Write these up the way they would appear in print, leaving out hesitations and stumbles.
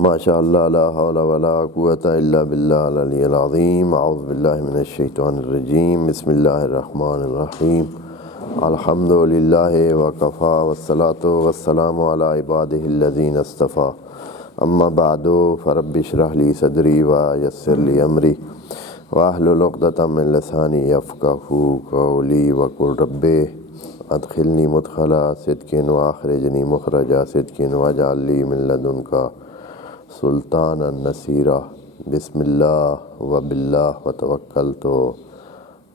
ماشاء اللہ لا حول ولا قوۃ الا باللہ العلی العظیم۔ اعوذ باللہ من الشیطان الرجیم۔ بسم اللہ الرحمن الرحیم۔ الحمد للہ وکفیٰ والصلاۃ والسلام علی عبادہ الذین اصطفیٰ، اما بعد فرب اشرح لی صدری ویسر لی امری واحلل عقدۃ من لسانی یفقہوا قولی وقل رب ادخلنی مدخل صدق واخرجنی مخرج صدق واجعل لی من لدنک سلطان النصیرہ۔ بسم اللہ وباللہ وتوکلت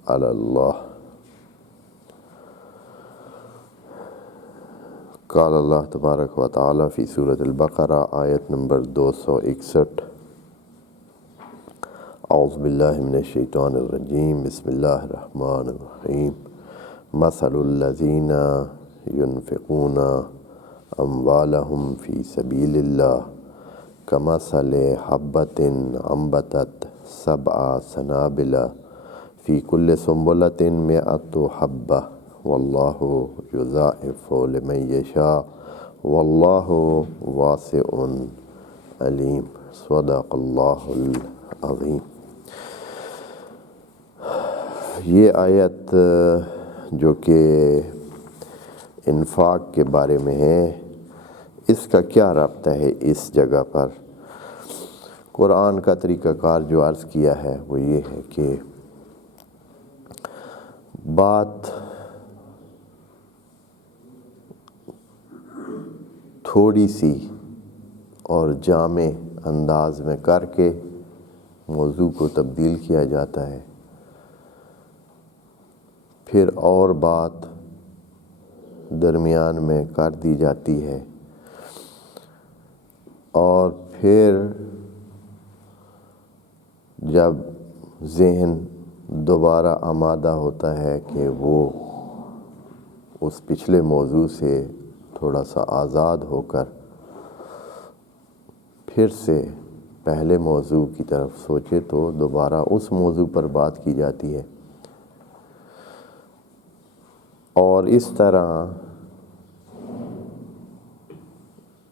علی اللہ۔ قال اللہ تبارک و تعالی فی سورۃ البقرہ آیت نمبر 261۔ اعوذ باللہ من الشیطان الرجیم۔ بسم اللہ الرحمن الرحیم۔ مثل الذین ينفقون اموالهم فی سبیل اللہ کمثل حبۃ انبتت سبع سنابل فی کل سنبلۃ مئۃ حبۃ واللہ یضاعف لمن یشاء واللہ واسع علیم۔ صدق اللہ العظیم۔ یہ آیت جو کہ انفاق کے بارے میں ہے، اس کا کیا رابطہ ہے اس جگہ پر؟ قرآن کا طریقہ کار جو عرض کیا ہے وہ یہ ہے کہ بات تھوڑی سی اور جامع انداز میں کر کے موضوع کو تبدیل کیا جاتا ہے، پھر اور بات درمیان میں کر دی جاتی ہے، اور پھر جب ذہن دوبارہ آمادہ ہوتا ہے کہ وہ اس پچھلے موضوع سے تھوڑا سا آزاد ہو کر پھر سے پہلے موضوع کی طرف سوچے تو دوبارہ اس موضوع پر بات کی جاتی ہے، اور اس طرح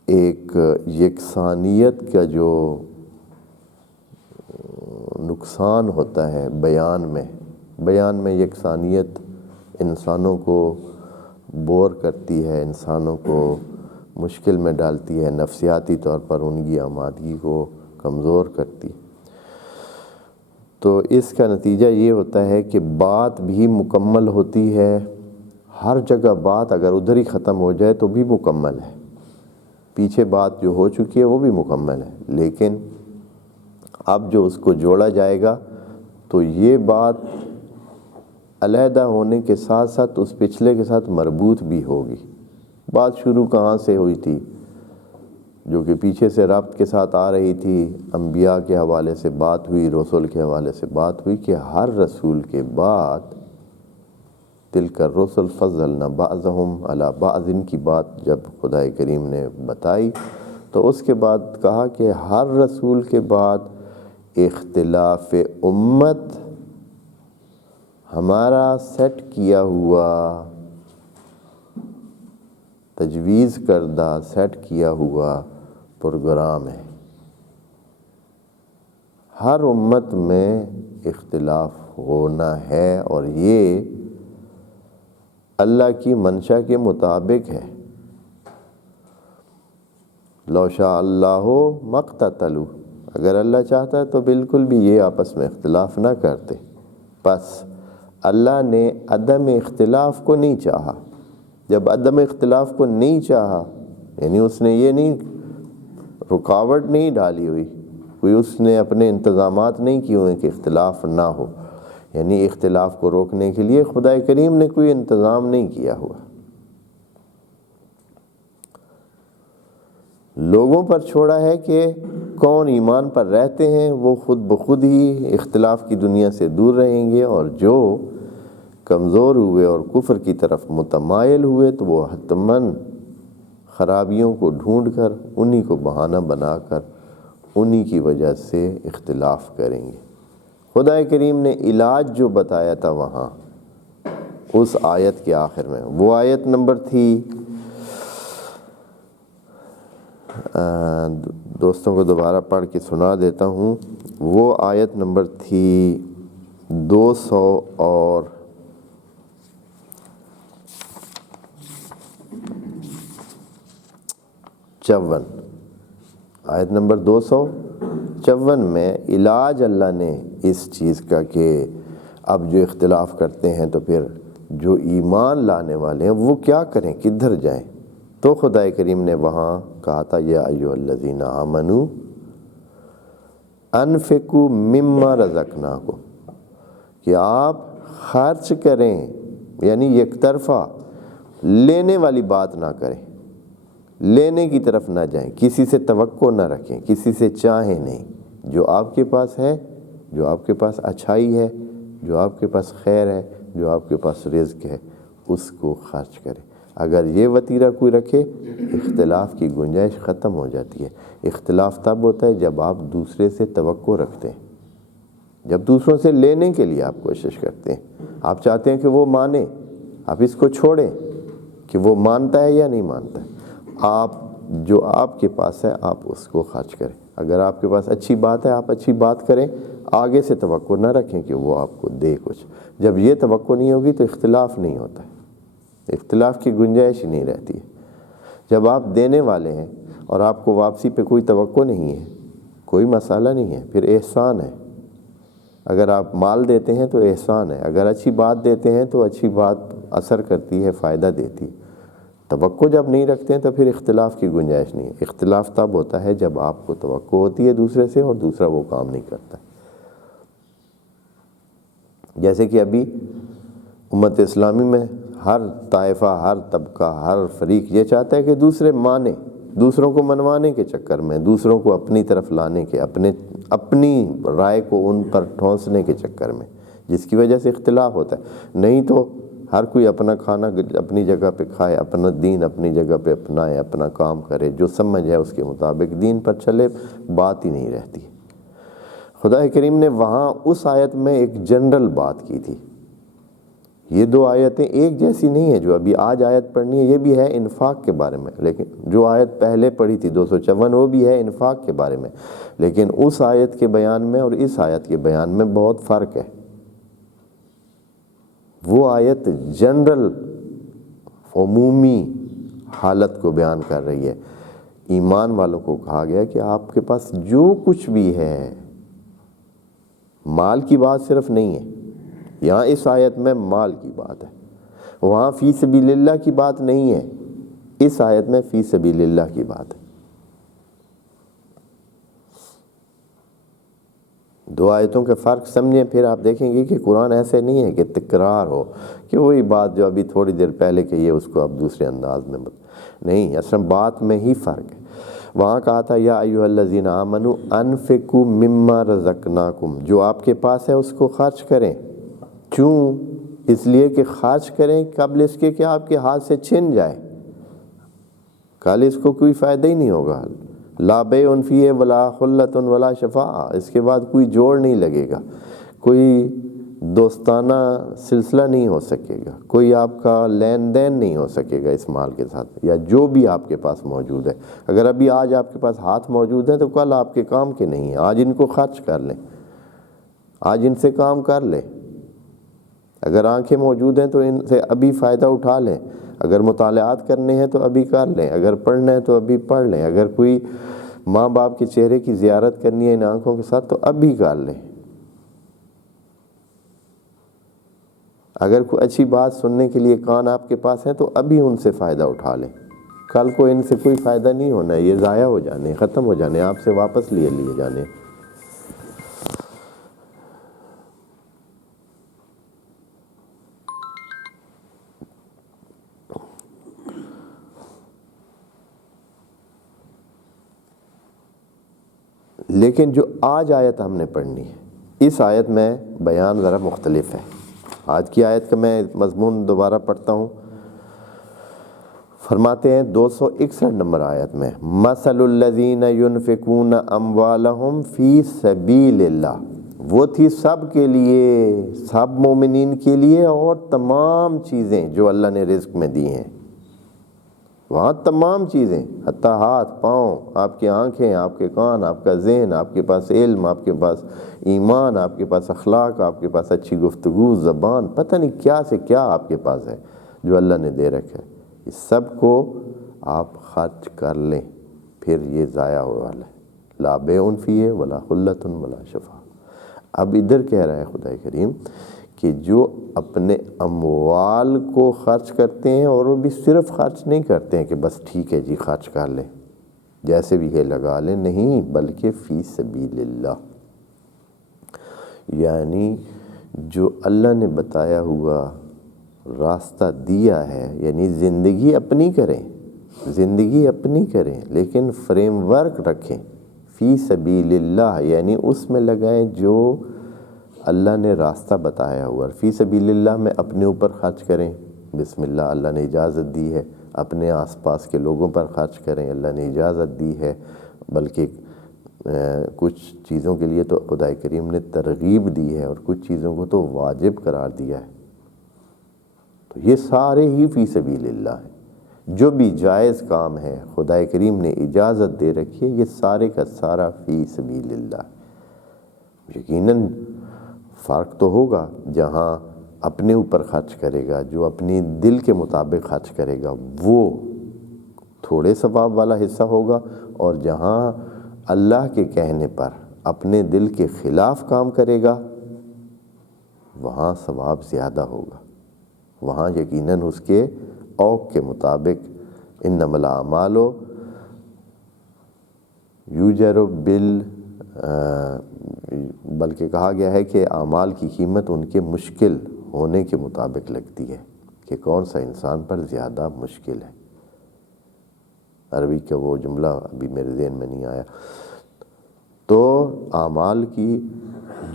ایک یکسانیت کا جو نقصان ہوتا ہے بیان میں یکسانیت انسانوں کو بور کرتی ہے، انسانوں کو مشکل میں ڈالتی ہے، نفسیاتی طور پر ان کی آمادگی کو کمزور کرتی ہے۔ تو اس کا نتیجہ یہ ہوتا ہے کہ بات بھی مکمل ہوتی ہے، ہر جگہ بات اگر ادھر ہی ختم ہو جائے تو بھی مکمل ہے، پیچھے بات جو ہو چکی ہے وہ بھی مکمل ہے، لیکن اب جو اس کو جوڑا جائے گا تو یہ بات علیحدہ ہونے کے ساتھ ساتھ اس پچھلے کے ساتھ مربوط بھی ہوگی۔ بات شروع کہاں سے ہوئی تھی؟ جو کہ پیچھے سے ربط کے ساتھ آ رہی تھی، انبیاء کے حوالے سے بات ہوئی، رسول کے حوالے سے بات ہوئی کہ ہر رسول کے بعد تلک الرسل فضلنا بعضهم علی بعض کی بات جب خدا کریم نے بتائی تو اس کے بعد کہا کہ ہر رسول کے بعد اختلاف امت ہمارا سیٹ کیا ہوا، تجویز کردہ سیٹ کیا ہوا پروگرام ہے۔ ہر امت میں اختلاف ہونا ہے اور یہ اللہ کی منشا کے مطابق ہے۔ لو شاء اللہ مقتتلوا، اگر اللہ چاہتا ہے تو بالکل بھی یہ آپس میں اختلاف نہ کرتے، بس اللہ نے عدم اختلاف کو نہیں چاہا۔ جب عدم اختلاف کو نہیں چاہا یعنی اس نے یہ نہیں رکاوٹ نہیں ڈالی ہوئی، کوئی اس نے اپنے انتظامات نہیں کیے ہوئے کہ اختلاف نہ ہو، یعنی اختلاف کو روکنے کے لیے خدا کریم نے کوئی انتظام نہیں کیا ہوا، لوگوں پر چھوڑا ہے کہ کون ایمان پر رہتے ہیں وہ خود بخود ہی اختلاف کی دنیا سے دور رہیں گے، اور جو کمزور ہوئے اور کفر کی طرف متمائل ہوئے تو وہ حتماً خرابیوں کو ڈھونڈ کر انہی کو بہانہ بنا کر انہی کی وجہ سے اختلاف کریں گے۔ خدا کریم نے علاج جو بتایا تھا وہاں اس آیت کے آخر میں، وہ آیت نمبر تھی دوستوں کو دوبارہ پڑھ کے سنا دیتا ہوں. وہ آیت نمبر تھی 254. آیت نمبر 254 میں علاج اللہ نے اس چیز کا کہ اب جو اختلاف کرتے ہیں تو پھر جو ایمان لانے والے ہیں وہ کیا کریں، کدھر جائیں. تو خدا کریم نے وہاں کہا تھا یا ایھا الذین آمنوا انفقوا مما رزقناکم، کہ آپ خرچ کریں، یعنی یک طرفہ لینے والی بات نہ کریں، لینے کی طرف نہ جائیں، کسی سے توقع نہ رکھیں، کسی سے چاہیں نہیں. جو آپ کے پاس ہے، جو آپ کے پاس اچھائی ہے، جو آپ کے پاس خیر ہے، جو آپ کے پاس رزق ہے، اس کو خرچ کریں. اگر یہ وتیرہ کوئی رکھے، اختلاف کی گنجائش ختم ہو جاتی ہے. اختلاف تب ہوتا ہے جب آپ دوسرے سے توقع رکھتے ہیں، جب دوسروں سے لینے کے لیے آپ کوشش کرتے ہیں. آپ چاہتے ہیں کہ وہ مانے، آپ اس کو چھوڑیں کہ وہ مانتا ہے یا نہیں مانتا ہے. آپ جو آپ کے پاس ہے آپ اس کو خرچ کریں. اگر آپ کے پاس اچھی بات ہے آپ اچھی بات کریں، آگے سے توقع نہ رکھیں کہ وہ آپ کو دے کچھ. جب یہ توقع نہیں ہوگی تو اختلاف نہیں ہوتا ہے، اختلاف کی گنجائش ہی نہیں رہتی ہے. جب آپ دینے والے ہیں اور آپ کو واپسی پہ کوئی توقع نہیں ہے، کوئی مسئلہ نہیں ہے، پھر احسان ہے. اگر آپ مال دیتے ہیں تو احسان ہے، اگر اچھی بات دیتے ہیں تو اچھی بات اثر کرتی ہے، فائدہ دیتی ہے. توقع جب نہیں رکھتے ہیں تو پھر اختلاف کی گنجائش نہیں ہے. اختلاف تب ہوتا ہے جب آپ کو توقع ہوتی ہے دوسرے سے اور دوسرا وہ کام نہیں کرتا. جیسے کہ ابھی امت اسلامی میں ہر طائفہ، ہر طبقہ، ہر فریق یہ چاہتا ہے کہ دوسرے مانیں، دوسروں کو منوانے کے چکر میں، دوسروں کو اپنی طرف لانے کے، اپنی رائے کو ان پر ٹھونسنے کے چکر میں، جس کی وجہ سے اختلاف ہوتا ہے. نہیں تو ہر کوئی اپنا کھانا اپنی جگہ پہ کھائے، اپنا دین اپنی جگہ پہ اپنائے، اپنا کام کرے، جو سمجھ ہے اس کے مطابق دین پر چلے، بات ہی نہیں رہتی. خدا کریم نے وہاں اس آیت میں ایک جنرل بات کی تھی. یہ دو آیتیں ایک جیسی نہیں ہیں. جو ابھی آج آیت پڑھنی ہے یہ بھی ہے انفاق کے بارے میں، لیکن جو آیت پہلے پڑھی تھی 254 وہ بھی ہے انفاق کے بارے میں. لیکن اس آیت کے بیان میں اور اس آیت کے بیان میں بہت فرق ہے. وہ آیت جنرل عمومی حالت کو بیان کر رہی ہے. ایمان والوں کو کہا گیا کہ آپ کے پاس جو کچھ بھی ہے، مال کی بات صرف نہیں ہے یہاں اس آیت میں، مال کی بات ہے. وہاں فی سبیل اللہ کی بات نہیں ہے، اس آیت میں فی سبیل اللہ کی بات ہے. دو آیتوں کے فرق سمجھیں، پھر آپ دیکھیں گے کہ قرآن ایسے نہیں ہے کہ تکرار ہو، کہ وہی بات جو ابھی تھوڑی دیر پہلے کہی ہے اس کو اب دوسرے انداز میں نہیں. اصل بات میں ہی فرق ہے. وہاں کہا تھا یا ایھا الذین آمنوا انفقوا مما رزقناکم، جو آپ کے پاس ہے اس کو خرچ کریں. کیوں؟ اس لیے کہ خرچ کریں قبل اس کے کہ آپ کے ہاتھ سے چھن جائے، کل اس کو کوئی فائدہ ہی نہیں ہوگا. لا بیع فیہ ولا خلۃ ولا شفاعہ، اس کے بعد کوئی جوڑ نہیں لگے گا، کوئی دوستانہ سلسلہ نہیں ہو سکے گا، کوئی آپ کا لین دین نہیں ہو سکے گا اس مال کے ساتھ، یا جو بھی آپ کے پاس موجود ہے. اگر ابھی آج آپ کے پاس ہاتھ موجود ہیں تو کل آپ کے کام کے نہیں ہیں. آج ان کو خرچ کر لیں، آج ان سے کام کر لیں. اگر آنکھیں موجود ہیں تو ان سے ابھی فائدہ اٹھا لیں. اگر مطالعات کرنے ہیں تو ابھی کر لیں، اگر پڑھنا ہے تو ابھی پڑھ لیں. اگر کوئی ماں باپ کے چہرے کی زیارت کرنی ہے ان آنکھوں کے ساتھ تو ابھی کر لیں. اگر کوئی اچھی بات سننے کے لیے کان آپ کے پاس ہیں تو ابھی ان سے فائدہ اٹھا لیں. کل کو ان سے کوئی فائدہ نہیں ہونا ہے، یہ ضائع ہو جانے، ختم ہو جانے، آپ سے واپس لیے جانے. لیکن جو آج آیت ہم نے پڑھنی ہے، اس آیت میں بیان ذرا مختلف ہے. آج کی آیت کا میں مضمون دوبارہ پڑھتا ہوں. فرماتے ہیں 261 نمبر آیت میں، مثل الذین ينفقون اموالهم فی سبیل اللہ. وہ تھی سب کے لیے، سب مومنین کے لیے، اور تمام چیزیں جو اللہ نے رزق میں دی ہیں. وہاں تمام چیزیں، حتیٰ ہاتھ پاؤں، آپ کی آنکھیں، آپ کے کان، آپ کا ذہن، آپ کے پاس علم، آپ کے پاس ایمان، آپ کے پاس اخلاق، آپ کے پاس اچھی گفتگو، زبان، پتہ نہیں کیا سے کیا آپ کے پاس ہے جو اللہ نے دے رکھا ہے، اس سب کو آپ خرچ کر لیں، پھر یہ ضائع ہونے والا ہے۔ لا بیع فیہ ولا خلۃ ولا شفاعہ۔ اب ادھر کہہ رہا ہے خدا کریم کہ جو اپنے اموال کو خرچ کرتے ہیں، اور وہ بھی صرف خرچ نہیں کرتے ہیں کہ بس ٹھیک ہے جی خرچ کر لیں، جیسے بھی ہے لگا لیں، نہیں، بلکہ فی سبیل اللہ، یعنی جو اللہ نے بتایا ہوا راستہ دیا ہے، یعنی زندگی اپنی کریں، زندگی اپنی کریں لیکن فریم ورک رکھیں، فی سبیل اللہ، یعنی اس میں لگائیں جو اللہ نے راستہ بتایا ہوا۔ فی سبیل اللہ میں اپنے اوپر خرچ کریں، بسم اللہ، اللہ نے اجازت دی ہے، اپنے آس پاس کے لوگوں پر خرچ کریں، اللہ نے اجازت دی ہے، بلکہ کچھ چیزوں کے لیے تو خدا کریم نے ترغیب دی ہے اور کچھ چیزوں کو تو واجب قرار دیا ہے، تو یہ سارے ہی فی سبیل اللہ ہیں۔ جو بھی جائز کام ہے خدا کریم نے اجازت دے رکھی ہے، یہ سارے کا سارا فی سبیل اللہ۔ یقیناً فرق تو ہوگا، جہاں اپنے اوپر خرچ کرے گا، جو اپنی دل کے مطابق خرچ کرے گا، وہ تھوڑے ثواب والا حصہ ہوگا، اور جہاں اللہ کے کہنے پر اپنے دل کے خلاف کام کرے گا، وہاں ثواب زیادہ ہوگا، وہاں یقیناً اس کے اوق کے مطابق انما الاعمال یوجر بلکہ کہا گیا ہے کہ اعمال کی قیمت ان کے مشکل ہونے کے مطابق لگتی ہے، کہ کون سا انسان پر زیادہ مشکل ہے۔ عربی کا وہ جملہ ابھی میرے ذہن میں نہیں آیا۔ تو اعمال کی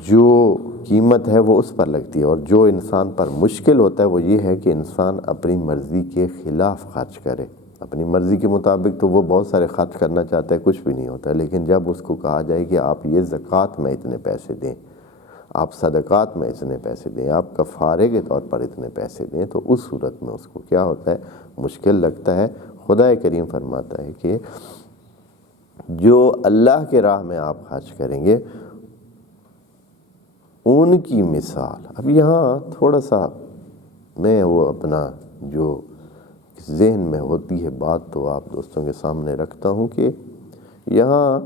جو قیمت ہے وہ اس پر لگتی ہے، اور جو انسان پر مشکل ہوتا ہے وہ یہ ہے کہ انسان اپنی مرضی کے خلاف خرچ کرے۔ اپنی مرضی کے مطابق تو وہ بہت سارے خرچ کرنا چاہتا ہے، کچھ بھی نہیں ہوتا ہے، لیکن جب اس کو کہا جائے کہ آپ یہ زکوٰۃ میں اتنے پیسے دیں، آپ صدقات میں اتنے پیسے دیں، آپ کفارے کے طور پر اتنے پیسے دیں، تو اس صورت میں اس کو کیا ہوتا ہے، مشکل لگتا ہے۔ خدا کریم فرماتا ہے کہ جو اللہ کے راہ میں آپ خرچ کریں گے، ان کی مثال، اب یہاں تھوڑا سا میں وہ اپنا جو ذہن میں ہوتی ہے بات تو آپ دوستوں کے سامنے رکھتا ہوں کہ یہاں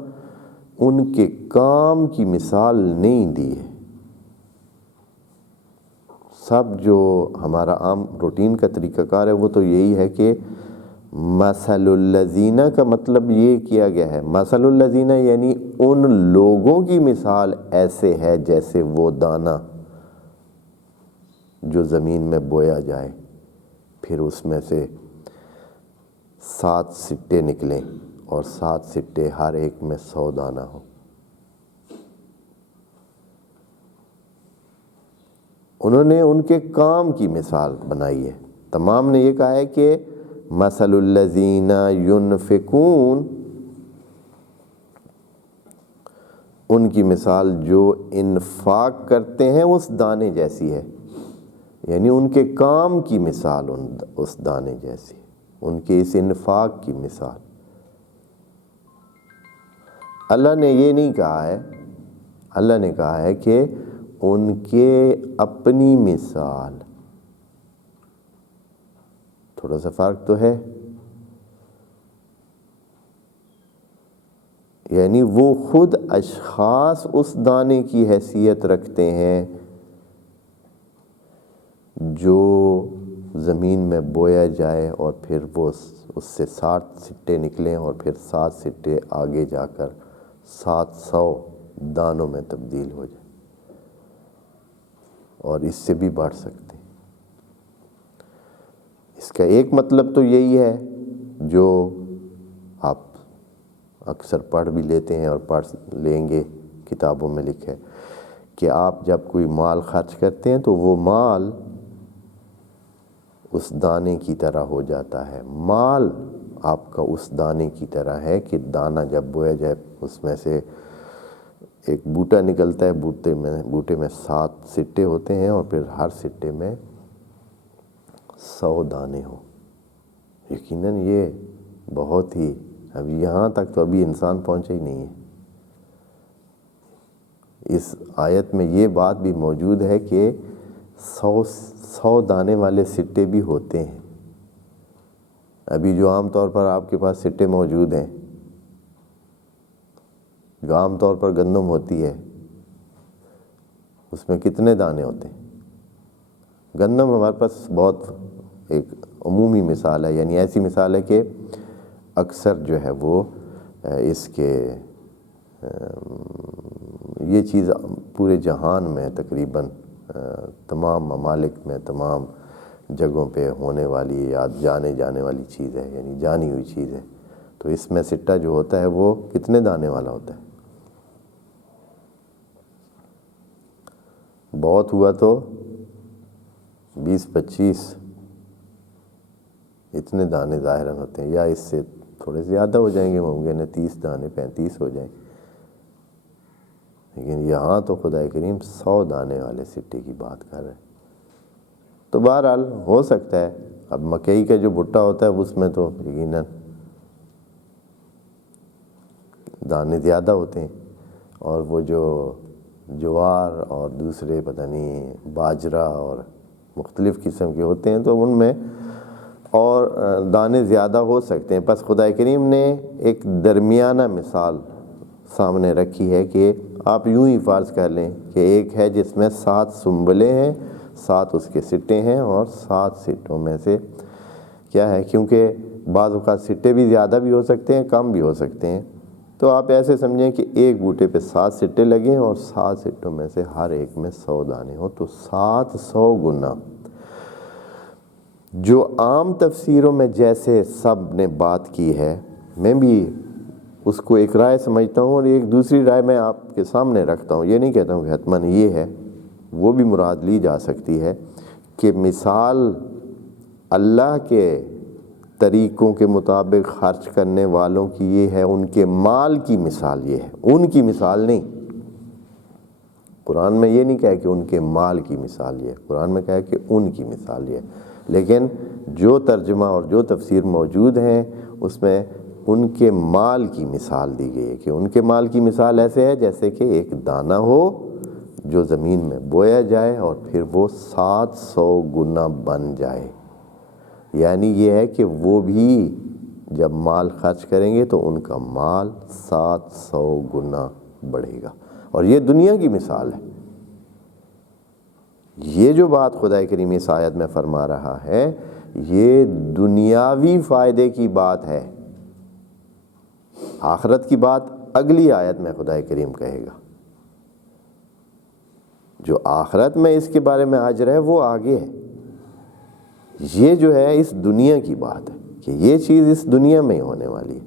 ان کے کام کی مثال نہیں دی ہے۔ سب جو ہمارا عام روٹین کا طریقہ کار ہے وہ تو یہی ہے کہ مثل الذین کا مطلب یہ کیا گیا ہے، مثل الذین یعنی ان لوگوں کی مثال ایسے ہے جیسے وہ دانہ جو زمین میں بویا جائے، پھر اس میں سے 7 سٹے نکلیں، اور 7 سٹے ہر ایک میں 100 دانہ ہو۔ انہوں نے ان کے کام کی مثال بنائی ہے۔ تمام نے یہ کہا ہے کہ مثل الذین ینفقون، ان کی مثال جو انفاق کرتے ہیں اس دانے جیسی ہے، یعنی ان کے کام کی مثال اس دانے جیسی، ان کے اس انفاق کی مثال۔ اللہ نے یہ نہیں کہا ہے، اللہ نے کہا ہے کہ ان کے اپنی مثال، تھوڑا سا فرق تو ہے، یعنی وہ خود اشخاص اس دانے کی حیثیت رکھتے ہیں جو زمین میں بویا جائے، اور پھر وہ اس سے 7 سٹے نکلیں، اور پھر 7 سٹے آگے جا کر 700 دانوں میں تبدیل ہو جائے، اور اس سے بھی بڑھ سکتے ہیں۔ اس کا ایک مطلب تو یہی ہے جو آپ اکثر پڑھ بھی لیتے ہیں اور پڑھ لیں گے، کتابوں میں لکھا ہے کہ آپ جب کوئی مال خرچ کرتے ہیں تو وہ مال اس دانے کی طرح ہو جاتا ہے۔ مال آپ کا اس دانے کی طرح ہے کہ دانہ جب بویا جائے اس میں سے ایک بوٹا نکلتا ہے، بوٹے میں 7 سٹے ہوتے ہیں، اور پھر ہر سٹے میں 100 دانے ہوں۔ یقیناً یہ بہت ہی، اب یہاں تک تو ابھی انسان پہنچا ہی نہیں ہے۔ اس آیت میں یہ بات بھی موجود ہے کہ 100 دانے والے سٹے بھی ہوتے ہیں۔ ابھی جو عام طور پر آپ کے پاس سٹے موجود ہیں، جو عام طور پر گندم ہوتی ہے، اس میں کتنے دانے ہوتے ہیں؟ گندم ہمارے پاس بہت ایک عمومی مثال ہے، یعنی ایسی مثال ہے کہ اکثر جو ہے وہ اس کے یہ چیز پورے جہان میں تقریباً تمام ممالک میں، تمام جگہوں پہ ہونے والی یا جانے جانے والی چیز ہے، یعنی جانی ہوئی چیز ہے۔ تو اس میں سٹہ جو ہوتا ہے وہ کتنے دانے والا ہوتا ہے؟ بہت ہوا تو 20-25 اتنے دانے ظاہراً ہوتے ہیں، یا اس سے تھوڑے زیادہ ہو جائیں گے، ممکن ہے 30 دانے 35 ہو جائیں، لیکن یہاں تو خدا کریم 100 دانے والے سٹے کی بات کر رہے ہیں۔ تو بہرحال ہو سکتا ہے، اب مکئی کا جو بھٹا ہوتا ہے اس میں تو یقیناً دانے زیادہ ہوتے ہیں، اور وہ جو جوار اور دوسرے پتہ نہیں باجرہ اور مختلف قسم کے ہوتے ہیں تو ان میں اور دانے زیادہ ہو سکتے ہیں۔ پس خدا کریم نے ایک درمیانہ مثال سامنے رکھی ہے کہ آپ یوں ہی فرض کر لیں کہ ایک ہے جس میں 7 سنبلے ہیں، 7 اس کے سٹے ہیں، اور 7 سٹوں میں سے کیا ہے، کیونکہ بعض اوقات سٹے بھی زیادہ بھی ہو سکتے ہیں، کم بھی ہو سکتے ہیں، تو آپ ایسے سمجھیں کہ ایک بوٹے پہ 7 سٹے لگیں اور 7 سٹوں میں سے ہر ایک میں 100 دانے ہوں، تو 700 گنا جو عام تفسیروں میں جیسے سب نے بات کی ہے، میں بھی اس کو ایک رائے سمجھتا ہوں، اور ایک دوسری رائے میں آپ کے سامنے رکھتا ہوں۔ یہ نہیں کہتا ہوں کہ حتماً یہ ہے، وہ بھی مراد لی جا سکتی ہے کہ مثال اللہ کے طریقوں کے مطابق خرچ کرنے والوں کی یہ ہے، ان کے مال کی مثال یہ ہے، ان کی مثال نہیں۔ قرآن میں یہ نہیں کہا کہ ان کے مال کی مثال یہ ہے، قرآن میں کہا کہ ان کی مثال یہ ہے، لیکن جو ترجمہ اور جو تفسیر موجود ہیں اس میں ان کے مال کی مثال دی گئی ہے کہ ان کے مال کی مثال ایسے ہے جیسے کہ ایک دانہ ہو جو زمین میں بویا جائے اور پھر وہ 700 گنا بن جائے، یعنی یہ ہے کہ وہ بھی جب مال خرچ کریں گے تو ان کا مال 700 گنا بڑھے گا، اور یہ دنیا کی مثال ہے۔ یہ جو بات خدا کریم اس آیت میں فرما رہا ہے یہ دنیاوی فائدے کی بات ہے، آخرت کی بات اگلی آیت میں خدا کریم کہے گا۔ جو آخرت میں اس کے بارے میں اجر ہے وہ آگے ہے، یہ جو ہے اس دنیا کی بات ہے کہ یہ چیز اس دنیا میں ہی ہونے والی ہے،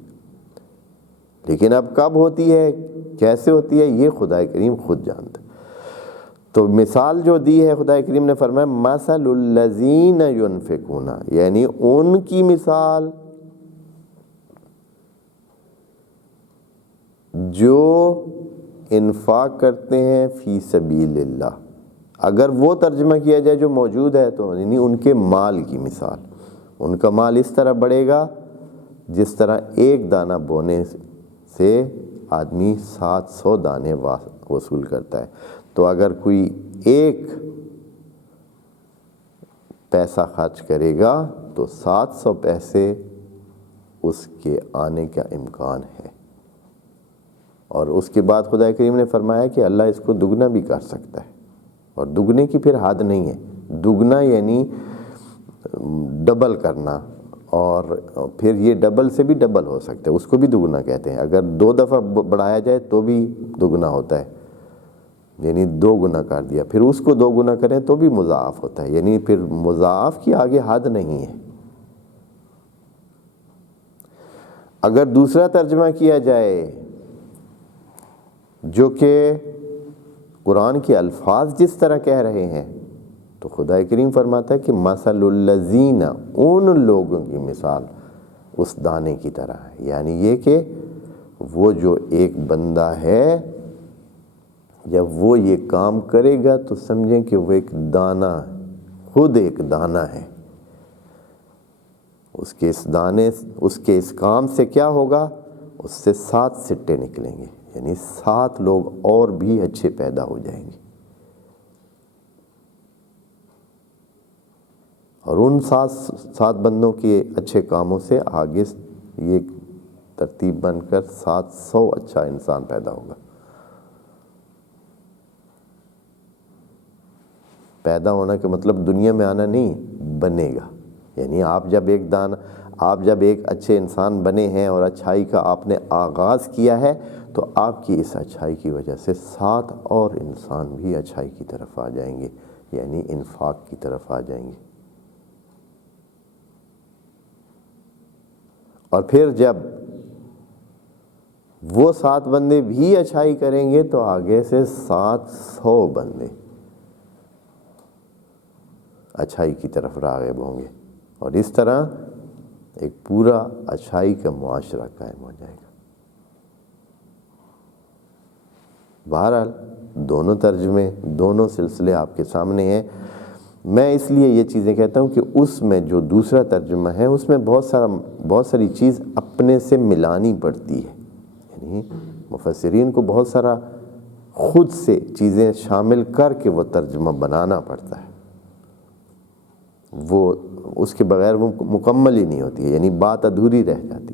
لیکن اب کب ہوتی ہے، کیسے ہوتی ہے، یہ خدا کریم خود جانتا ہے۔ تو مثال جو دی ہے خدا کریم نے فرمایا مثل الذین ینفقون، یعنی ان کی مثال جو انفاق کرتے ہیں فی سبیل اللہ۔ اگر وہ ترجمہ کیا جائے جو موجود ہے تو یعنی ان کے مال کی مثال، ان کا مال اس طرح بڑھے گا جس طرح ایک دانہ بونے سے آدمی 700 دانے وصول کرتا ہے۔ تو اگر کوئی ایک پیسہ خرچ کرے گا تو 700 پیسے اس کے آنے کا امکان ہے، اور اس کے بعد خدا کریم نے فرمایا کہ اللہ اس کو دگنا بھی کر سکتا ہے، اور دگنے کی پھر حد نہیں ہے، دگنا یعنی ڈبل کرنا، اور پھر یہ ڈبل سے بھی ڈبل ہو سکتا ہے، اس کو بھی دگنا کہتے ہیں۔ اگر 2 دفعہ بڑھایا جائے تو بھی دگنا ہوتا ہے، یعنی 2 گنا کر دیا، پھر اس کو 2 گنا کریں تو بھی مضاعف ہوتا ہے، یعنی پھر مضاعف کی آگے حد نہیں ہے۔ اگر دوسرا ترجمہ کیا جائے جو کہ قرآن کے الفاظ جس طرح کہہ رہے ہیں تو خدا کریم فرماتا ہے کہ مثل الذین، ان لوگوں کی مثال اس دانے کی طرح ہے، یعنی یہ کہ وہ جو ایک بندہ ہے جب وہ یہ کام کرے گا تو سمجھیں کہ وہ ایک دانہ، خود ایک دانہ ہے، اس کے اس دانے، اس کے اس کام سے کیا ہوگا؟ اس سے 7 سٹے نکلیں گے، یعنی 7 لوگ اور بھی اچھے پیدا ہو جائیں گے، اور ان 7 بندوں کے اچھے کاموں سے آگے یہ ترتیب بن کر 700 اچھا انسان پیدا ہوگا۔ پیدا ہونا کا مطلب دنیا میں آنا نہیں، بنے گا، یعنی آپ جب ایک اچھے انسان بنے ہیں اور اچھائی کا آپ نے آغاز کیا ہے، تو آپ کی اس اچھائی کی وجہ سے 7 اور انسان بھی اچھائی کی طرف آ جائیں گے، یعنی انفاق کی طرف آ جائیں گے۔ اور پھر جب وہ 7 بندے بھی اچھائی کریں گے تو آگے سے 700 بندے اچھائی کی طرف راغب ہوں گے، اور اس طرح ایک پورا اچھائی کا معاشرہ قائم ہو جائے گا۔ بہرحال دونوں ترجمے، دونوں سلسلے آپ کے سامنے ہیں۔ میں اس لیے یہ چیزیں کہتا ہوں کہ اس میں جو دوسرا ترجمہ ہے اس میں بہت ساری چیز اپنے سے ملانی پڑتی ہے، یعنی مفسرین کو بہت سارا خود سے چیزیں شامل کر کے وہ ترجمہ بنانا پڑتا ہے، وہ اس کے بغیر وہ مکمل ہی نہیں ہوتی ہے، یعنی بات ادھوری رہ جاتی۔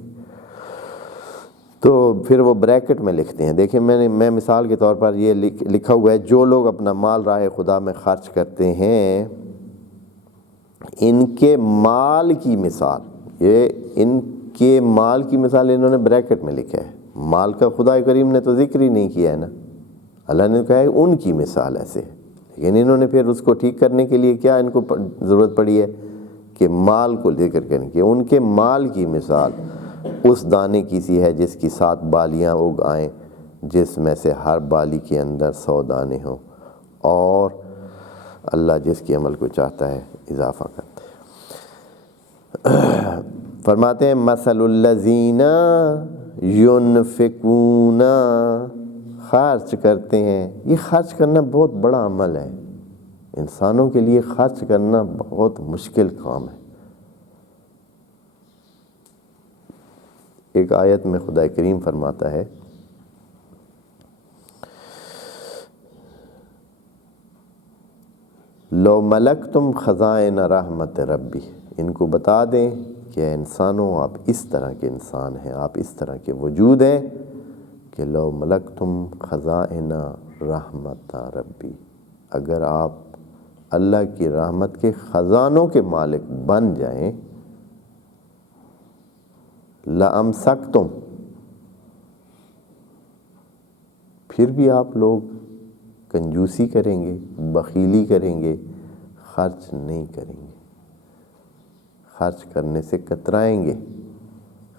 تو پھر وہ بریکٹ میں لکھتے ہیں، دیکھیں میں مثال کے طور پر یہ لکھا ہوا ہے، جو لوگ اپنا مال راہ خدا میں خرچ کرتے ہیں، ان کے مال کی مثال، یہ ان کے مال کی مثال انہوں نے بریکٹ میں لکھا ہے، مال کا خدا کریم نے تو ذکر ہی نہیں کیا ہے نا، اللہ نے کہا ہے ان کی مثال ایسے ہے، لیکن انہوں نے پھر اس کو ٹھیک کرنے کے لیے کیا ان کو ضرورت پڑی ہے کہ مال کو ذکر کریں کہ ان کے مال کی مثال اس دانے کی سی ہے جس کی 7 بالیاں اگ آئیں، جس میں سے ہر بالی کے اندر 100 دانے ہوں، اور اللہ جس کے عمل کو چاہتا ہے اضافہ کرتا ہے۔ فرماتے ہیں مثل الذین ينفقون، خرچ کرتے ہیں، یہ خرچ کرنا بہت بڑا عمل ہے، انسانوں کے لیے خرچ کرنا بہت مشکل کام ہے۔ ایک آیت میں خدا کریم فرماتا ہے لو ملکتم خزائن رحمت ربی، ان کو بتا دیں کہ انسانوں آپ اس طرح کے انسان ہیں، آپ اس طرح کے وجود ہیں کہ لو ملکتم خزائن رحمت ربی، اگر آپ اللہ کی رحمت کے خزانوں کے مالک بن جائیں، لَأَمْسَكْتُمْ، پھر بھی آپ لوگ کنجوسی کریں گے، بخیلی کریں گے، خرچ نہیں کریں گے، خرچ کرنے سے کترائیں گے،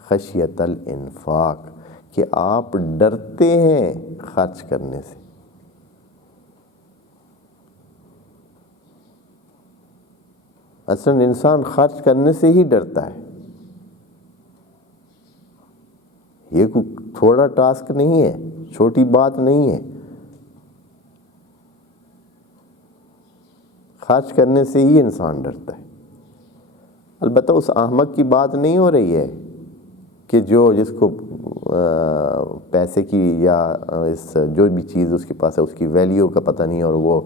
خشیت الانفاق، کہ آپ ڈرتے ہیں خرچ کرنے سے۔ اصلاً انسان خرچ کرنے سے ہی ڈرتا ہے، یہ کوئی تھوڑا ٹاسک نہیں ہے، چھوٹی بات نہیں ہے، خرچ کرنے سے ہی انسان ڈرتا ہے۔ البتہ اس احمق کی بات نہیں ہو رہی ہے کہ جس کو پیسے کی یا جو بھی چیز اس کے پاس ہے اس کی ویلیو کا پتہ نہیں اور وہ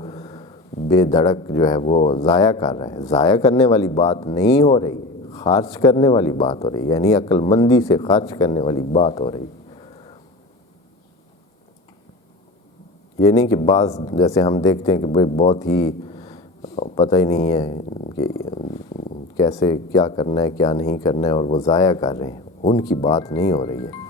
بے دھڑک جو ہے وہ ضائع کر رہا ہے، ضائع کرنے والی بات نہیں ہو رہی، خرچ کرنے والی بات ہو رہی ہے، یعنی عقل مندی سے خرچ کرنے والی بات ہو رہی۔ یہ نہیں کہ بعض جیسے ہم دیکھتے ہیں کہ بھئی بہت ہی پتہ ہی نہیں ہے کہ کیسے کیا کرنا ہے کیا نہیں کرنا ہے اور وہ ضائع کر رہے ہیں، ان کی بات نہیں ہو رہی ہے۔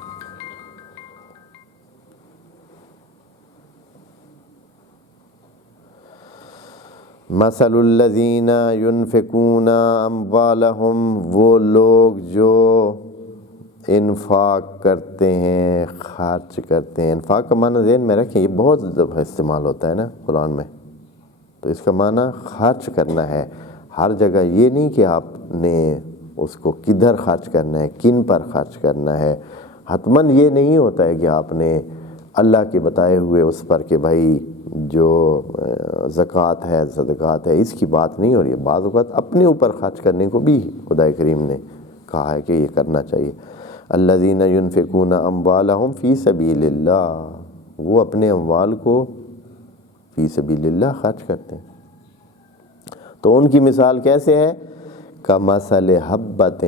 مثل الذین ينفقون اموالہم، وہ لوگ جو انفاق کرتے ہیں، خرچ کرتے ہیں۔ انفاق کا معنی ذہن میں رکھیں، یہ بہت دفعہ استعمال ہوتا ہے نا قرآن میں، تو اس کا معنی خرچ کرنا ہے۔ ہر جگہ یہ نہیں کہ آپ نے اس کو کدھر خرچ کرنا ہے، کن پر خرچ کرنا ہے، حتماً یہ نہیں ہوتا ہے کہ آپ نے اللہ کے بتائے ہوئے اس پر کہ بھائی جو زکوٰۃ ہے صدقات ہے اس کی بات نہیں ہو رہی ہے، بعض اوقات اپنے اوپر خرچ کرنے کو بھی خدا کریم نے کہا ہے کہ یہ کرنا چاہیے۔ الذین ینفقون اموالہم فی سبیل اللہ، وہ اپنے اموال کو فی سبیل اللہ خرچ کرتے ہیں۔ تو ان کی مثال کیسے ہے؟ کمثل حبۃ،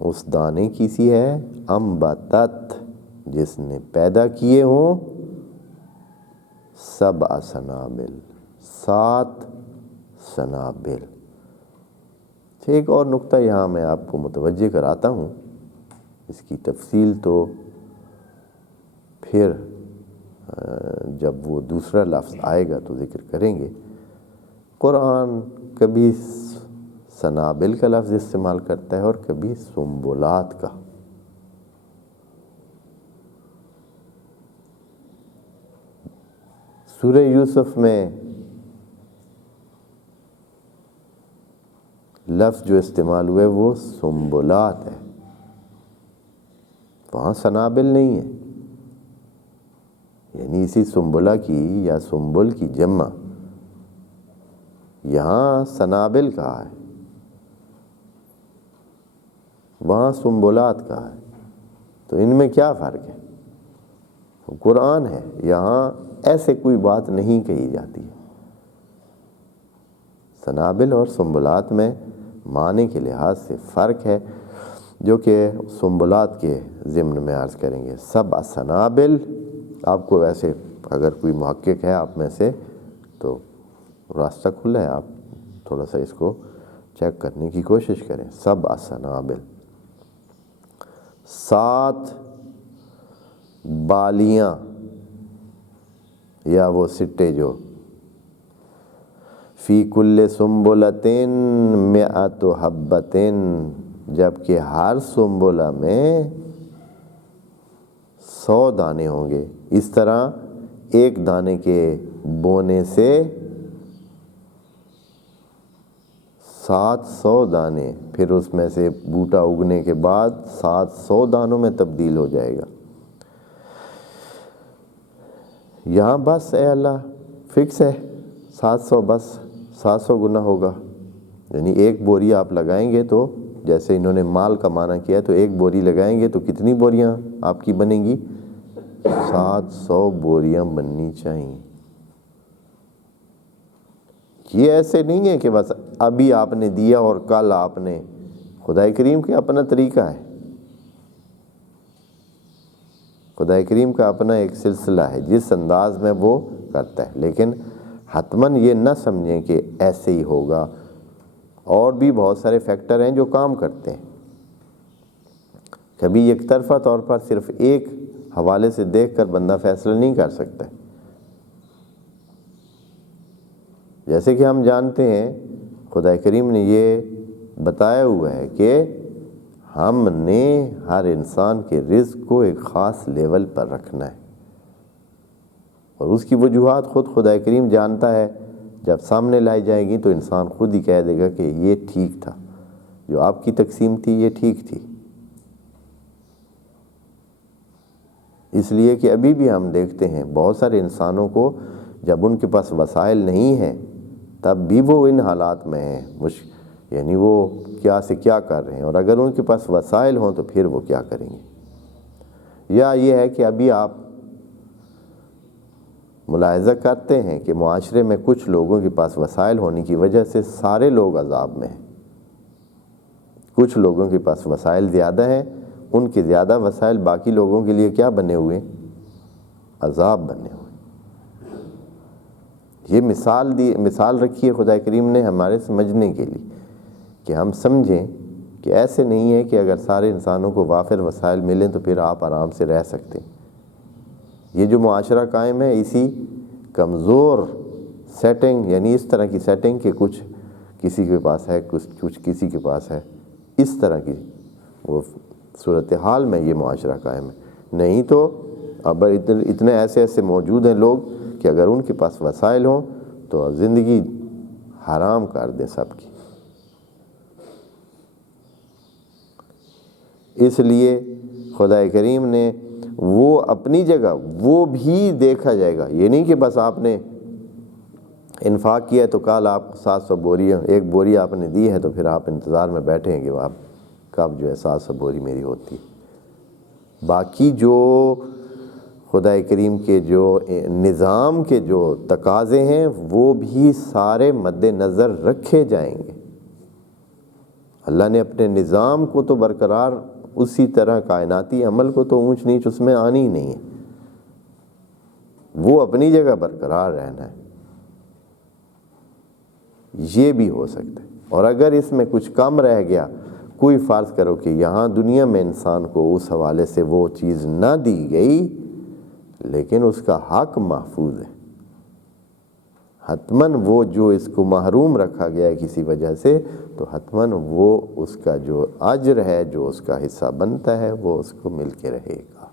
اس دانے کی سی ہے، انبتت، جس نے پیدا کیے ہوں، سبع سنابل، 7 سنابل۔ ایک اور نقطہ یہاں میں آپ کو متوجہ کراتا ہوں، اس کی تفصیل تو پھر جب وہ دوسرا لفظ آئے گا تو ذکر کریں گے۔ قرآن کبھی سنابل کا لفظ استعمال کرتا ہے اور کبھی سنبلات کا۔ سورہ یوسف میں لفظ جو استعمال ہوئے وہ سنبلات ہے، وہاں سنابل نہیں ہے، یعنی اسی سنبلہ کی یا سنبل کی جمع یہاں سنابل کہا ہے، وہاں سنبلات کہا ہے۔ تو ان میں کیا فرق ہے؟ قرآن ہے، یہاں ایسے کوئی بات نہیں کہی جاتی ہے۔ سنابل اور سنبلات میں معنی کے لحاظ سے فرق ہے، جو کہ سنبلات کے ضمن میں عرض کریں گے۔ سبع سنابل، آپ کو ویسے اگر کوئی محقق ہے آپ میں سے تو راستہ کھلا ہے، آپ تھوڑا سا اس کو چیک کرنے کی کوشش کریں۔ سبع سنابل، 7 بالیاں یا وہ سٹے جو، فی کل سنبلۃ مئۃ حبۃ، جبکہ ہر سنبلہ میں 100 دانے ہوں گے۔ اس طرح ایک دانے کے بونے سے 700 دانے، پھر اس میں سے بوٹا اگنے کے بعد 700 دانوں میں تبدیل ہو جائے گا۔ یہاں بس اے اللہ فکس ہے، 700، بس 700 گنا ہوگا، یعنی ایک بوری آپ لگائیں گے تو جیسے انہوں نے مال کا معنی کیا تو ایک بوری لگائیں گے تو کتنی بوریاں آپ کی بنیں گی؟ 700 بوریاں بننی چاہیے۔ یہ ایسے نہیں ہے کہ بس ابھی آپ نے دیا اور کل آپ نے، خدا کریم کا اپنا طریقہ ہے، خدا کریم کا اپنا ایک سلسلہ ہے جس انداز میں وہ کرتا ہے، لیکن حتماً یہ نہ سمجھیں کہ ایسے ہی ہوگا، اور بھی بہت سارے فیکٹر ہیں جو کام کرتے ہیں۔ کبھی یک طرفہ طور پر صرف ایک حوالے سے دیکھ کر بندہ فیصلہ نہیں کر سکتا۔ جیسے کہ ہم جانتے ہیں خدا کریم نے یہ بتایا ہوا ہے کہ ہم نے ہر انسان کے رزق کو ایک خاص لیول پر رکھنا ہے، اور اس کی وجوہات خود خدا کریم جانتا ہے۔ جب سامنے لائی جائے گی تو انسان خود ہی کہہ دے گا کہ یہ ٹھیک تھا، جو آپ کی تقسیم تھی یہ ٹھیک تھی۔ اس لیے کہ ابھی بھی ہم دیکھتے ہیں بہت سارے انسانوں کو جب ان کے پاس وسائل نہیں ہیں تب بھی وہ ان حالات میں ہیں، یعنی وہ کیا سے کیا کر رہے ہیں، اور اگر ان کے پاس وسائل ہوں تو پھر وہ کیا کریں گے۔ یا یہ ہے کہ ابھی آپ ملاحظہ کرتے ہیں کہ معاشرے میں کچھ لوگوں کے پاس وسائل ہونے کی وجہ سے سارے لوگ عذاب میں ہیں، کچھ لوگوں کے پاس وسائل زیادہ ہیں، ان کے زیادہ وسائل باقی لوگوں کے لیے کیا بنے ہوئے ہیں؟ عذاب بنے ہوئے۔ یہ مثال رکھی ہے خدا کریم نے ہمارے سمجھنے کے لیے، کہ ہم سمجھیں کہ ایسے نہیں ہے کہ اگر سارے انسانوں کو وافر وسائل ملیں تو پھر آپ آرام سے رہ سکتے ہیں۔ یہ جو معاشرہ قائم ہے اسی کمزور سیٹنگ، یعنی اس طرح کی سیٹنگ کہ کچھ کسی کے پاس ہے، کچھ کسی کے پاس ہے، اس طرح کی وہ صورتحال میں یہ معاشرہ قائم ہے۔ نہیں تو اب اتنے ایسے موجود ہیں لوگ کہ اگر ان کے پاس وسائل ہوں تو زندگی حرام کر دیں سب کی۔ اس لیے خدا کریم نے وہ اپنی جگہ وہ بھی دیکھا جائے گا، یہ نہیں کہ بس آپ نے انفاق کیا ہے تو کل آپ 700 بوریاں، ایک بوری آپ نے دی ہے تو پھر آپ انتظار میں بیٹھے ہیں کہ آپ کب جو ہے سات صبوری میری ہوتی ہے۔ باقی جو خدا کریم کے جو نظام کے جو تقاضے ہیں وہ بھی سارے مد نظر رکھے جائیں گے۔ اللہ نے اپنے نظام کو تو برقرار اسی طرح کائناتی عمل کو تو اونچ نیچ اس میں آنی ہی نہیں ہے، وہ اپنی جگہ برقرار رہنا ہے۔ یہ بھی ہو سکتا ہے، اور اگر اس میں کچھ کم رہ گیا، کوئی فرض کرو کہ یہاں دنیا میں انسان کو اس حوالے سے وہ چیز نہ دی گئی لیکن اس کا حق محفوظ ہے، حتماً وہ جو اس کو محروم رکھا گیا ہے کسی وجہ سے، تو حتماً وہ اس کا جو اجر ہے، جو اس کا حصہ بنتا ہے، وہ اس کو مل کے رہے گا۔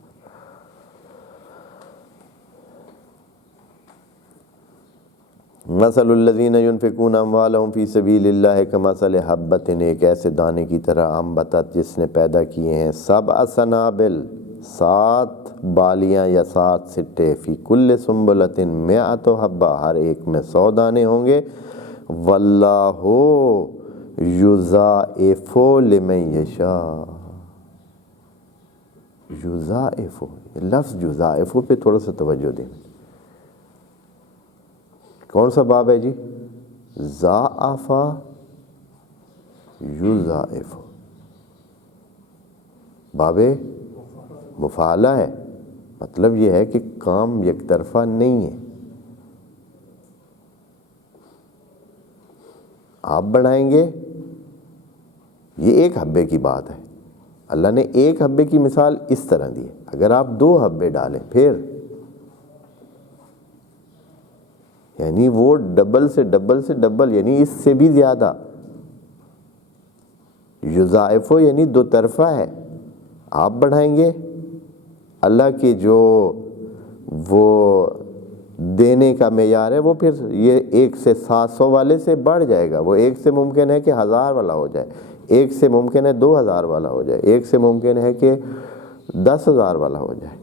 مثل الذین ينفقون اموالهم فی سبیل اللہ کمثل حبۃ، ایک ایسے دانے کی طرح انبتت جس نے پیدا کیے ہیں 7 سنابل، 7 بالیاں یا 7 سٹے، فی کل سنبلۃ 100 حبہ، ہر ایک میں 100 دانے ہوں گے، واللہ یضاعف لمن یشاء۔ یضاعف، لفظ یضاعف پہ تھوڑا سا توجہ دیں۔ کون سا باب ہے جی؟ ضاعف یضاعف، باب مفعلہ ہے، مطلب یہ ہے کہ کام یک طرفہ نہیں ہے، آپ بڑھائیں گے، یہ ایک حبے کی بات ہے۔ اللہ نے ایک حبے کی مثال اس طرح دی ہے، اگر آپ 2 حبے ڈالیں پھر یعنی وہ ڈبل سے ڈبل سے ڈبل، یعنی اس سے بھی زیادہ۔ یضاعف یعنی 2 طرفہ ہے، آپ بڑھائیں گے، اللہ کی جو وہ دینے کا معیار ہے وہ پھر یہ 1 سے 700 والے سے بڑھ جائے گا، وہ 1 سے ممکن ہے کہ 1000 والا ہو جائے، 1 سے ممکن ہے 2000 والا ہو جائے، 1 سے ممکن ہے کہ 10,000 والا ہو جائے۔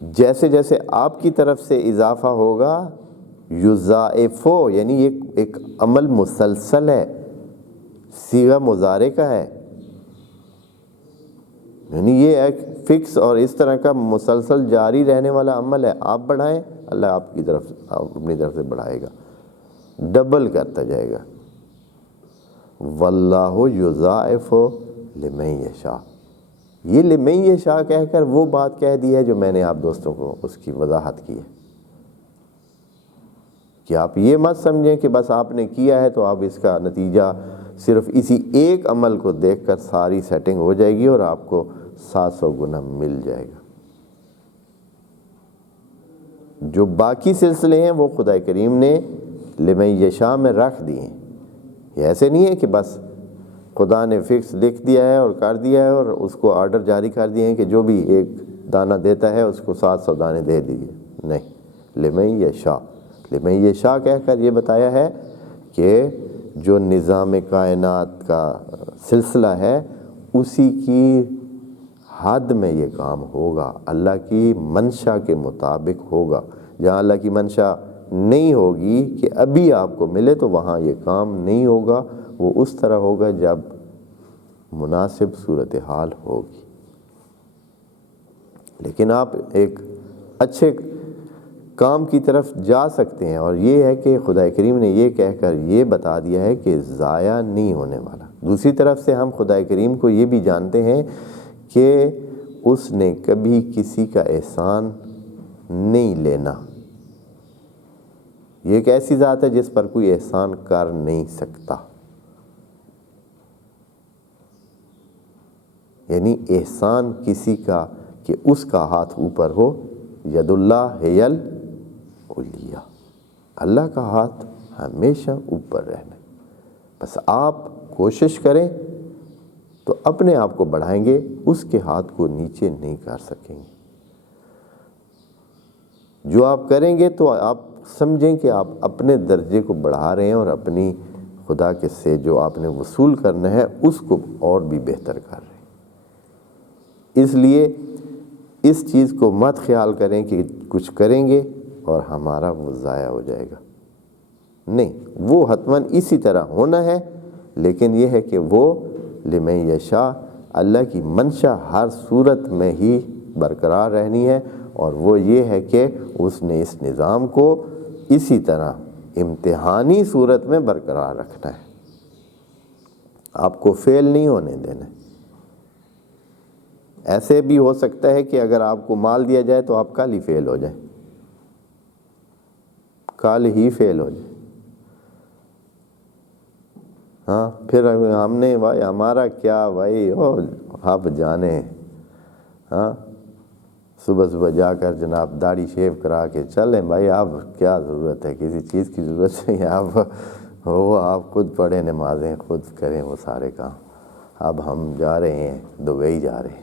جیسے جیسے آپ کی طرف سے اضافہ ہوگا، یضاعف یعنی ایک عمل مسلسل ہے، صیغہ مضارع کا ہے، یعنی یہ ایک فکس اور اس طرح کا مسلسل جاری رہنے والا عمل ہے۔ آپ بڑھائیں، اللہ آپ کی طرف اپنی طرف سے بڑھائے گا، ڈبل کرتا جائے گا۔ واللہ یضاعف لمن یشاء، یہ لمن یشاء کہہ کر وہ بات کہہ دی ہے جو میں نے آپ دوستوں کو اس کی وضاحت کی ہے، کہ آپ یہ مت سمجھیں کہ بس آپ نے کیا ہے تو آپ اس کا نتیجہ صرف اسی ایک عمل کو دیکھ کر ساری سیٹنگ ہو جائے گی اور آپ کو 700 گنا مل جائے گا۔ جو باقی سلسلے ہیں وہ خدا کریم نے لمن یشاء میں رکھ دیے ہیں، یہ ایسے نہیں ہے کہ بس خدا نے فکس لکھ دیا ہے اور کر دیا ہے اور اس کو آرڈر جاری کر دیے ہیں کہ جو بھی ایک دانہ دیتا ہے اس کو 700 دانے دے دیجیے، نہیں، لمن یشاء، لمن یشاء کہہ کر یہ بتایا ہے کہ جو نظام کائنات کا سلسلہ ہے اسی کی حد میں یہ کام ہوگا، اللہ کی منشا کے مطابق ہوگا۔ جہاں اللہ کی منشا نہیں ہوگی کہ ابھی آپ کو ملے تو وہاں یہ کام نہیں ہوگا، وہ اس طرح ہوگا جب مناسب صورتحال ہوگی۔ لیکن آپ ایک اچھے کام کی طرف جا سکتے ہیں، اور یہ ہے کہ خدا کریم نے یہ کہہ کر یہ بتا دیا ہے کہ ضائع نہیں ہونے والا۔ دوسری طرف سے ہم خدا کریم کو یہ بھی جانتے ہیں کہ اس نے کبھی کسی کا احسان نہیں لینا، یہ ایک ایسی ذات ہے جس پر کوئی احسان کر نہیں سکتا، یعنی احسان کسی کا کہ اس کا ہاتھ اوپر ہو، ید اللہ ہی العلیٰ، اللہ کا ہاتھ ہمیشہ اوپر رہنا ہے۔ بس آپ کوشش کریں تو اپنے آپ کو بڑھائیں گے، اس کے ہاتھ کو نیچے نہیں کر سکیں گے۔ جو آپ کریں گے تو آپ سمجھیں کہ آپ اپنے درجے کو بڑھا رہے ہیں اور اپنی خدا کے سے جو آپ نے وصول کرنا ہے اس کو اور بھی بہتر کر رہے ہیں۔ اس لیے اس چیز کو مت خیال کریں کہ کچھ کریں گے اور ہمارا وہ ضائع ہو جائے گا، نہیں، وہ حتماً اسی طرح ہونا ہے لیکن یہ ہے کہ وہ لمن یشاء، اللہ کی منشا ہر صورت میں ہی برقرار رہنی ہے، اور وہ یہ ہے کہ اس نے اس نظام کو اسی طرح امتحانی صورت میں برقرار رکھنا ہے، آپ کو فیل نہیں ہونے دینا۔ ایسے بھی ہو سکتا ہے کہ اگر آپ کو مال دیا جائے تو آپ کل ہی فیل ہو جائیں، کل ہی فیل ہو جائے۔ ہاں پھر ہم نے بھائی ہمارا کیا بھائی، آپ جانے، ہاں صبح صبح جا کر جناب داڑھی شیو کرا کے چلیں بھائی، آپ کیا ضرورت ہے، کسی چیز کی ضرورت نہیں ہے، آپ خود پڑھیں نمازیں، خود کریں وہ سارے کام۔ اب ہم جا رہے ہیں دبئی جا رہے ہیں،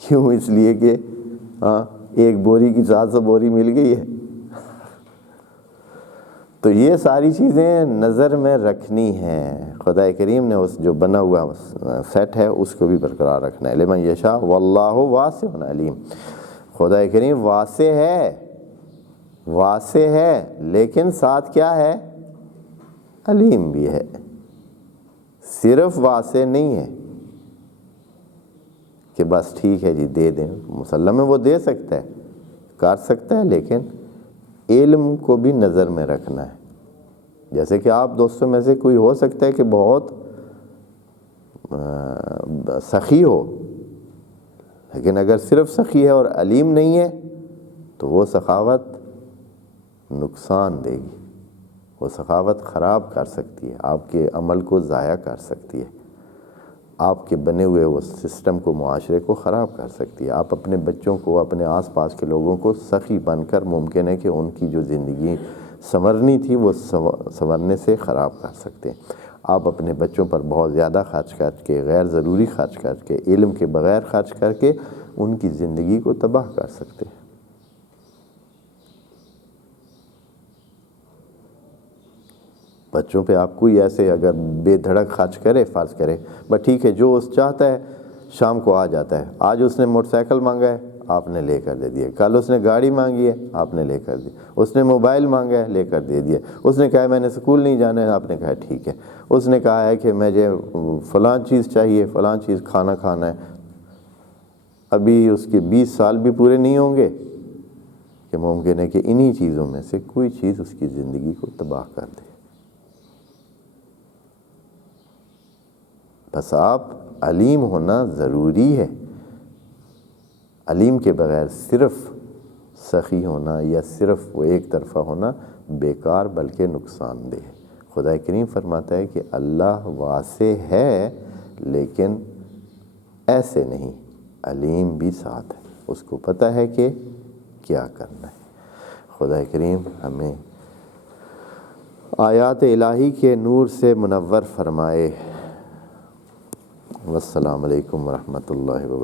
کیوں؟ اس لیے کہ ہاں ایک بوری کی 700 بوری مل گئی ہے۔ تو یہ ساری چیزیں نظر میں رکھنی ہیں، خدا کریم نے اس جو بنا ہوا سیٹ ہے اس کو بھی برقرار رکھنا ہے۔ لمن یشاء واللہ واسع علیم، خدا کریم واسع ہے لیکن ساتھ کیا ہے؟ علیم بھی ہے، صرف واسع نہیں ہے کہ بس ٹھیک ہے جی دے دیں، مسلم ہے وہ دے سکتا ہے، کر سکتا ہے، لیکن علم کو بھی نظر میں رکھنا ہے۔ جیسے کہ آپ دوستوں میں سے کوئی ہو سکتا ہے کہ بہت سخی ہو، لیکن اگر صرف سخی ہے اور علیم نہیں ہے تو وہ سخاوت نقصان دے گی، وہ سخاوت خراب کر سکتی ہے، آپ کے عمل کو ضائع کر سکتی ہے، آپ کے بنے ہوئے وہ سسٹم کو، معاشرے کو خراب کر سکتی ہے۔ آپ اپنے بچوں کو، اپنے آس پاس کے لوگوں کو سخی بن کر ممکن ہے کہ ان کی جو زندگی سنورنی تھی وہ سنورنے سے خراب کر سکتے ہیں۔ آپ اپنے بچوں پر بہت زیادہ خرچ کر کے، غیر ضروری خرچ کر کے، علم کے بغیر خرچ کر کے ان کی زندگی کو تباہ کر سکتے ہیں۔ بچوں پہ آپ کوئی ایسے اگر بے دھڑک خرچ کرے، فرض کرے بس ٹھیک ہے جو اس چاہتا ہے شام کو آ جاتا ہے، آج اس نے موٹر سائیکل مانگا ہے آپ نے لے کر دے دیا، کل اس نے گاڑی مانگی ہے آپ نے لے کر دی، اس نے موبائل مانگا ہے لے کر دے دیا، اس نے کہا ہے میں نے اسکول نہیں جانا ہے آپ نے کہا ٹھیک ہے، اس نے کہا ہے کہ مجھے فلاں چیز چاہیے، فلاں چیز کھانا کھانا ہے، ابھی اس کے 20 سال بھی پورے نہیں ہوں گے کہ ممکن ہے کہ انہی چیزوں میں سے کوئی چیز اس کی زندگی کو تباہ کر دے۔ بس آپ علیم ہونا ضروری ہے، علیم کے بغیر صرف سخی ہونا یا صرف وہ ایک طرفہ ہونا بیکار بلکہ نقصان دہ ہے۔ خدا کریم فرماتا ہے کہ اللہ واسع ہے لیکن ایسے نہیں، علیم بھی ساتھ ہے، اس کو پتہ ہے کہ کیا کرنا ہے۔ خدا کریم ہمیں آیات الہی کے نور سے منور فرمائے۔ والسلام علیکم ورحمۃ اللہ وبرکاتہ۔